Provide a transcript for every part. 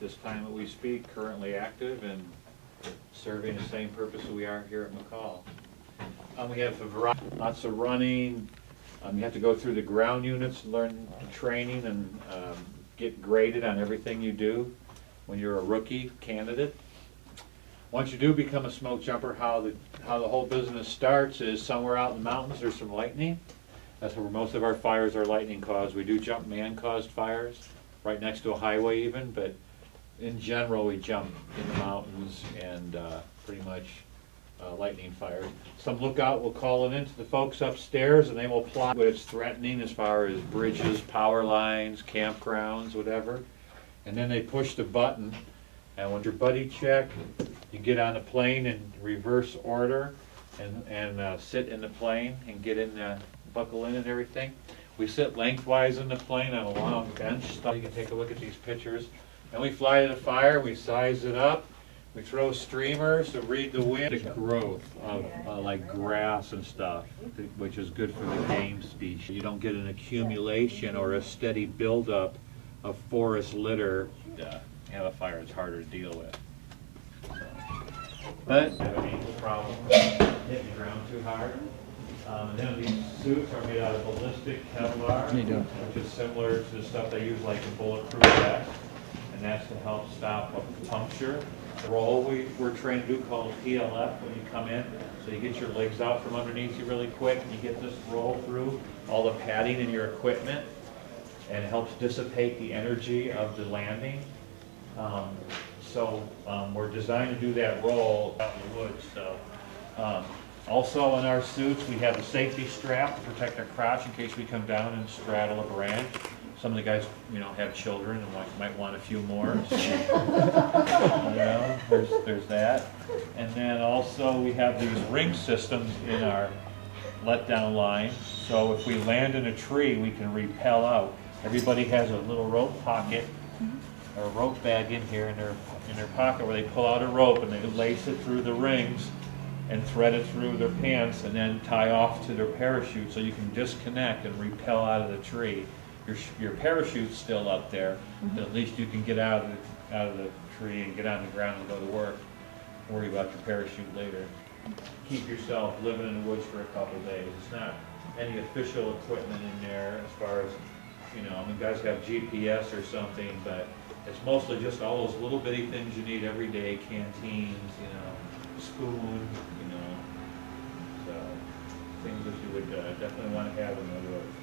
this time that we speak, currently active and serving the same purpose that we are here at McCall. We have a variety, lots of running. You have to go through the ground units, learn training, and get graded on everything you do when you're a rookie candidate. Once you do become a smoke jumper, how the whole business starts is somewhere out in the mountains there's some lightning. That's where most of our fires are lightning caused. We do jump man-caused fires, right next to a highway even, but in general we jump in the mountains and pretty much lightning fires. Some lookout will call it in to the folks upstairs and they will plot what it's threatening as far as bridges, power lines, campgrounds, whatever. And then they push the button, and when your buddy check, you get on the plane in reverse order and sit in the plane and get in, buckle in and everything. We sit lengthwise in the plane on a long bench. So you can take a look at these pictures. And we fly to the fire, we size it up, we throw streamers to read the wind. The growth of like grass and stuff, which is good for the game species. You don't get an accumulation or a steady buildup of forest litter. Have a fire, it's harder to deal with. So. But I have any problem hitting the ground too hard. And then these suits are made out of ballistic Kevlar, which is similar to the stuff they use like a bulletproof vest, and that's to help stop a puncture. The roll we're trained to do called PLF when you come in, so you get your legs out from underneath you really quick, and you get this roll through all the padding in your equipment, and it helps dissipate the energy of the landing. We're designed to do that roll out in the woods. So. Also in our suits, we have a safety strap to protect our crotch in case we come down and straddle a branch. Some of the guys, have children and might want a few more. So, there's that. And then also we have these ring systems in our letdown line. So if we land in a tree, we can rappel out. Everybody has a little rope pocket or a rope bag in here in their pocket where they pull out a rope and they lace it through the rings and thread it through their pants and then tie off to their parachute so you can disconnect and rappel out of the tree. Your parachute's still up there, but at least you can get out of the tree and get on the ground and go to work. Worry about your parachute later. Keep yourself living in the woods for a couple days. It's not any official equipment in there as far as, guys have GPS or something, but it's mostly just all those little bitty things you need every day, canteens, spoon, so things that you would definitely want to have in the woods.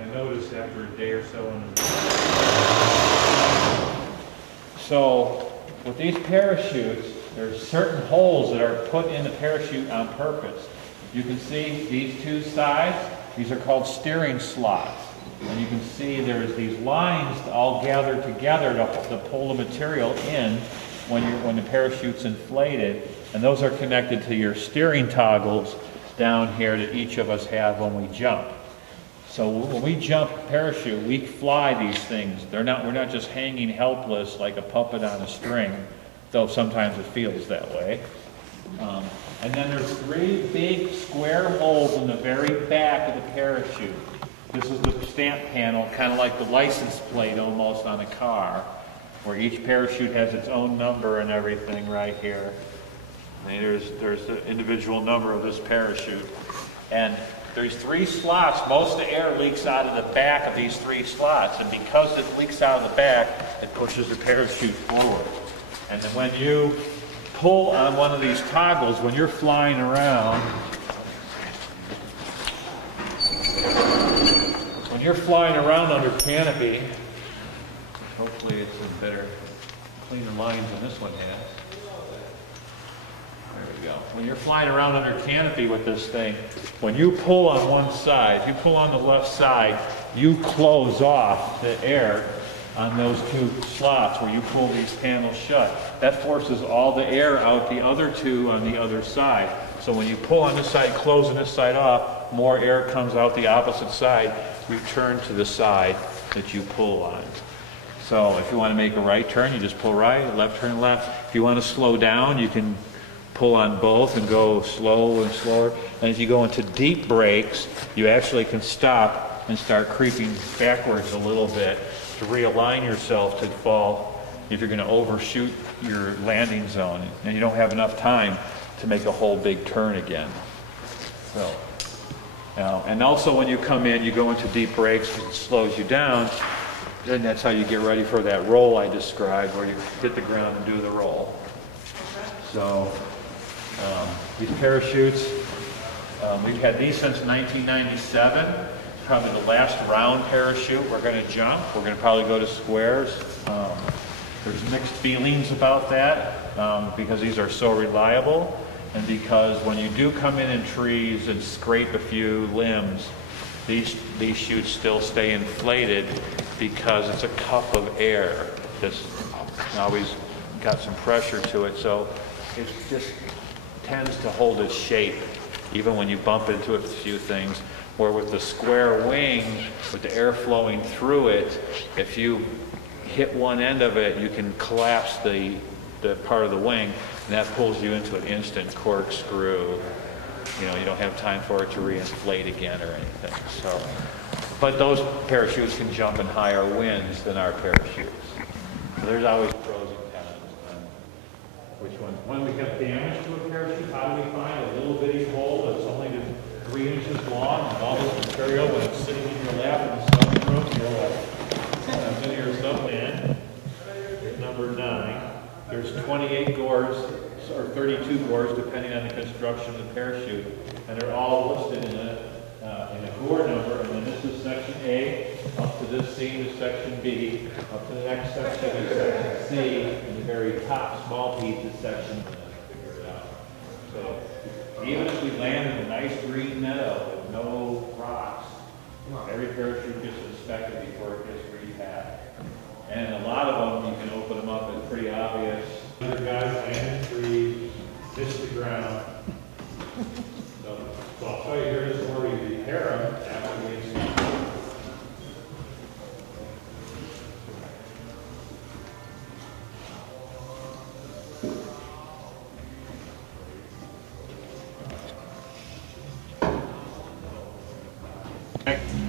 I noticed after a day or so with these parachutes, there's certain holes that are put in the parachute on purpose. You can see these two sides, these are called steering slots. And you can see there's these lines all gathered together to pull the material in when the parachute's inflated, and those are connected to your steering toggles down here that each of us have when we jump. So when we jump parachute, we fly these things. We're not just hanging helpless like a puppet on a string, though sometimes it feels that way. And then there's 3 big square holes in the very back of the parachute. This is the stamp panel, kind of like the license plate almost on a car, where each parachute has its own number and everything right here. And there's the individual number of this parachute. And there's 3 slots. Most of the air leaks out of the back of these 3 slots. And because it leaks out of the back, it pushes the parachute forward. And then when you pull on one of these toggles, when you're flying around, under canopy, hopefully it's a better, cleaner lines than this one has. There we go. When you're flying around under canopy with this thing, when you pull on one side, if you pull on the left side, you close off the air on those 2 slots where you pull these panels shut. That forces all the air out the other 2 on the other side. So when you pull on this side, closing this side off, more air comes out the opposite side. You turn to the side that you pull on. So if you want to make a right turn, you just pull right, left turn left. If you want to slow down, you can pull on both and go slow and slower. And if you go into deep brakes, you actually can stop and start creeping backwards a little bit to realign yourself to fall if you're going to overshoot your landing zone and you don't have enough time to make a whole big turn again. So, and also when you come in, you go into deep brakes because it slows you down. Then that's how you get ready for that roll I described, where you hit the ground and do the roll. So these parachutes, we've had these since 1997. Probably the last round parachute we're going to jump. We're going to probably go to squares. There's mixed feelings about that because these are so reliable, and because when you do come in trees and scrape a few limbs, these chutes still stay inflated because it's a cup of air that's always got some pressure to it, so it just tends to hold its shape even when you bump into a few things. Where with the square wing, with the air flowing through it, if you hit one end of it, you can collapse the part of the wing, and that pulls you into an instant corkscrew. You know, you don't have time for it to reinflate again or anything. So, but those parachutes can jump in higher winds than our parachutes. So there's always pros and cons on which one. When we have damage to a parachute, how do we find a little bitty hole that's only 3 inches long and all this material when it's sitting in your lap in the sunroom? You're like, comes in here something. Number 9. There's 28 gores or 32 gores depending on the construction of the parachute, and they're all listed in a gore number. And then this is section A, up to this seam is section B, up to the next section is section C, and the very top small piece is section D. Figure it out. So even if we land in a nice green meadow with no rocks, every parachute gets inspected before it gets repacked. And a lot of them, you can open them up, it's pretty obvious. Other guys land in trees, fish the ground. So I'll show you here is where we repair them after we install them.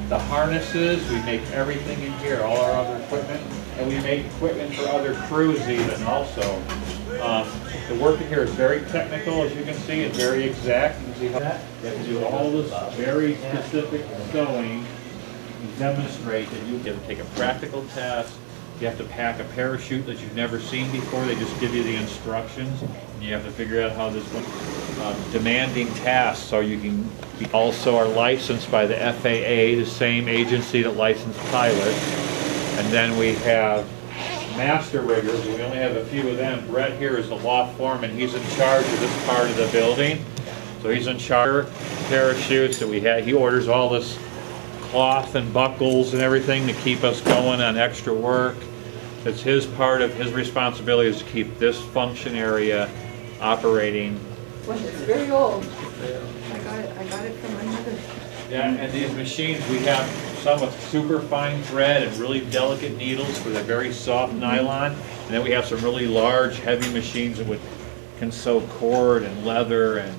The harnesses, we make everything in here, all our other equipment, and we make equipment for other crews even also. The work in here is very technical, as you can see, it's very exact. You can see how you have to do all this very specific sewing and demonstrate that you have to take a practical test. You have to pack a parachute that you've never seen before. They just give you the instructions, and you have to figure out how this works. Demanding tasks, so you can also are licensed by the FAA, the same agency that licensed pilots. And then we have master riggers. We only have a few of them. Brett here is the loft foreman. He's in charge of this part of the building. So he's in charge of parachutes that we have. He orders all this cloth and buckles and everything to keep us going on extra work. It's his part of his responsibility is to keep this function area operating. Well, it's very old. I got it from my mother. Yeah, and these machines, we have some with super fine thread and really delicate needles with a very soft nylon. And then we have some really large, heavy machines that can sew cord and leather and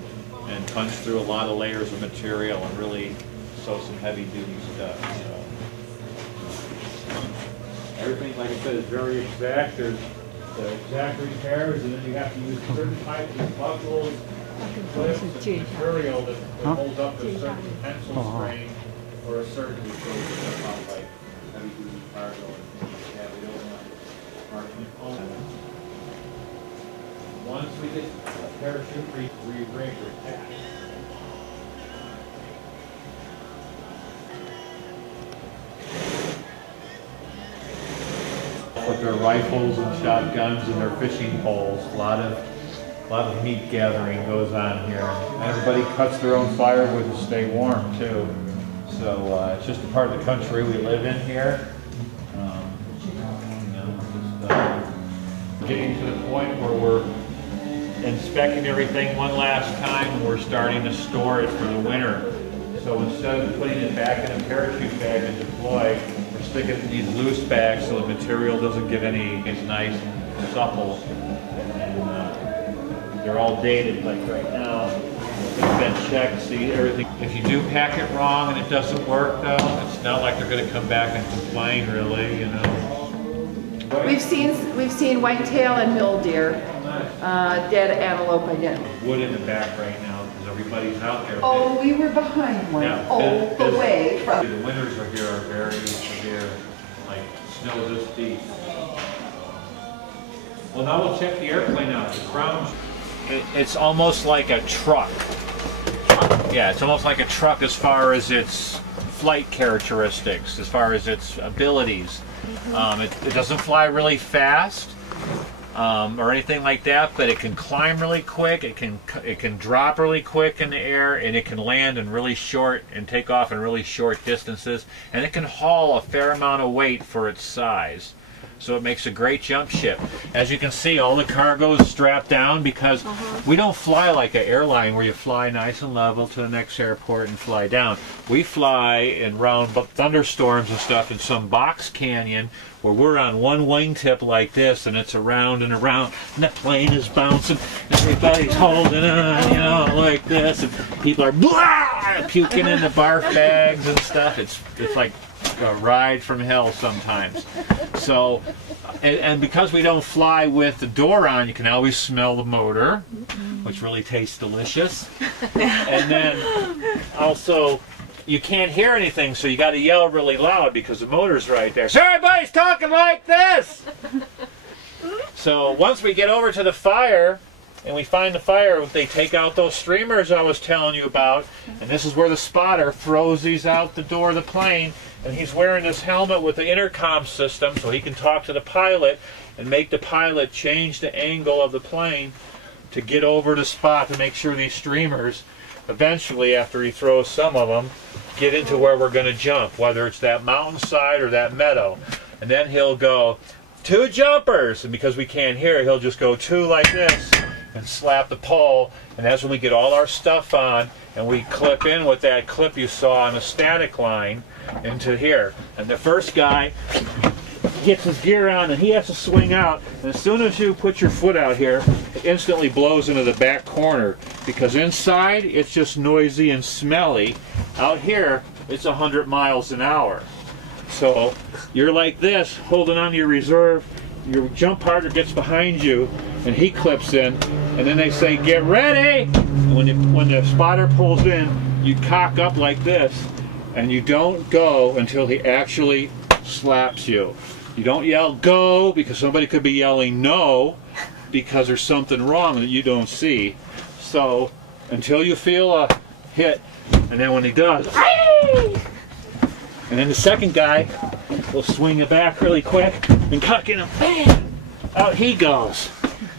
punch through a lot of layers of material and really sew some heavy duty stuff. So everything, like I said, is very exact. There's the exact repairs, and then you have to use certain types of buckles, clips, and material that holds up to a certain tensile strain or a certain like heavy duty cargo. Once we get a parachute rig attached, with their rifles and shotguns and their fishing poles. A lot of meat gathering goes on here. Everybody cuts their own firewood to stay warm too. So it's just a part of the country we live in here. Getting to the point where we're inspecting everything one last time, and we're starting to store it for the winter. So instead of putting it back in a parachute bag and deploy, we're sticking it in these loose bags so the material doesn't get it's nice and supple. And they're all dated, like right now. It's been checked, see everything. If you do pack it wrong and it doesn't work though, it's not like they're gonna come back and complain really, you know. We've seen whitetail and mule deer, dead antelope again. Wood in the back right now because everybody's out there. Oh, we were behind one, Yeah, all the way from. The winters are here are very severe, like snow this deep. Well, now we'll check the airplane out. The ground, it's almost like a truck. Yeah, it's almost like a truck as far as its flight characteristics, as far as its abilities. It doesn't fly really fast or anything like that, but it can climb really quick. It can drop really quick in the air, and it can land in really short and take off in really short distances. And it can haul a fair amount of weight for its size. So it makes a great jump ship. As you can see, all the cargo is strapped down because we don't fly like an airline where you fly nice and level to the next airport and fly down. We fly in round thunderstorms and stuff in some box canyon where we're on one wingtip like this, and it's around and around, and the plane is bouncing, everybody's holding on, you know, like this, and people are blah, puking in the barf bags and stuff. It's like a ride from hell sometimes. So, and because we don't fly with the door on, you can always smell the motor, which really tastes delicious. And then also, you can't hear anything, so you got to yell really loud because the motor's right there. So everybody's talking like this. So once we get over to the fire, and we find the fire, they take out those streamers I was telling you about, and this is where the spotter throws these out the door of the plane, and he's wearing this helmet with the intercom system so he can talk to the pilot and make the pilot change the angle of the plane to get over the spot to make sure these streamers, eventually after he throws some of them, get into where we're going to jump, whether it's that mountainside or that meadow. And then he'll go, 2 jumpers, and because we can't hear, he'll just go 2 like this and slap the pole, and that's when we get all our stuff on, and we clip in with that clip you saw on the static line into here. And the first guy gets his gear on, and he has to swing out, and as soon as you put your foot out here, it instantly blows into the back corner, because inside it's just noisy and smelly. Out here it's 100 miles an hour. So you're like this, holding on to your reserve, your jump partner gets behind you, and he clips in, and then they say, get ready! And when the spotter pulls in, you cock up like this, and you don't go until he actually slaps you. You don't yell, go, because somebody could be yelling no, because there's something wrong that you don't see. So, until you feel a hit, and then when he does, and then the second guy will swing it back really quick and cuck in him, bam! Out he goes.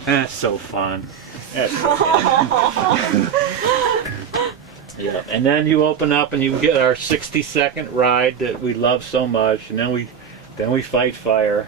That's so fun. That's so fun. Yeah, and then you open up and you get our 60-second ride that we love so much, and then we fight fire.